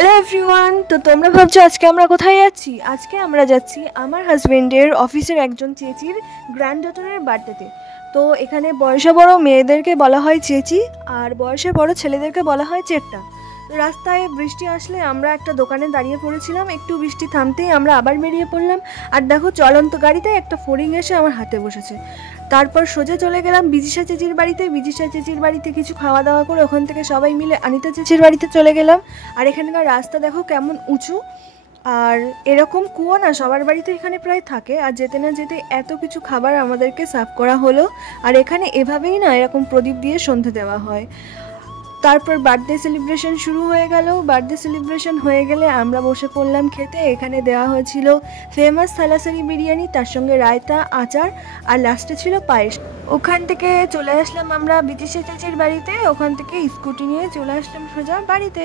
Hello everyone. তো তোমরা ভাবছো আজকে আমরা কোথায় যাচ্ছি? আজকে আমরা যাচ্ছি আমার হাজবেন্ডের অফিসের একজন চেচির গ্র্যান্ড ডটারের বার্থডেতে। তো এখানে বয়সে বড় মেয়েদেরকে বলা হয় চেচি, আর বয়সে বড় ছেলেদেরকে বলা হয় চেট্টা। রাস্তায় বৃষ্টি আসলে আমরা একটা দোকানে দাঁড়িয়ে পড়েছিলাম, একটু বৃষ্টি থামতেই আমরা আবার বেরিয়ে পড়লাম। আর দেখো, চলন্ত গাড়িতে একটা ফড়িং এসে আমার হাতে বসেছে। তারপর সোজা চলে গেলাম বিজিশা চেচির বাড়িতে। বিজিশা চেচির বাড়িতে কিছু খাওয়া দাওয়া করে ওখান থেকে সবাই মিলে আনিতা চেচির বাড়িতে চলে গেলাম। আর এখানকার রাস্তা দেখো কেমন উঁচু, আর এরকম কুয়ো না সবার বাড়িতে এখানে প্রায় থাকে। আর যেতে না যেতে এত কিছু খাবার আমাদেরকে সার্ভ করা হলো। আর এখানে এভাবেই না এরকম প্রদীপ দিয়ে সন্ধে দেওয়া হয়। তারপর বার্থডে সেলিব্রেশন শুরু হয়ে গেল। বার্থডে সেলিব্রেশন হয়ে গেলে আমরা বসে পড়লাম খেতে। এখানে দেওয়া হয়েছিল ফেমাস থালাসারি বিরিয়ানি, তার সঙ্গে রায়তা, আচার, আর লাস্টে ছিল পায়েস। ওখান থেকে চলে আসলাম আমরা বিজিশা চাচির বাড়িতে। ওখান থেকে স্কুটি নিয়ে চলে আসলাম সোজা বাড়িতে।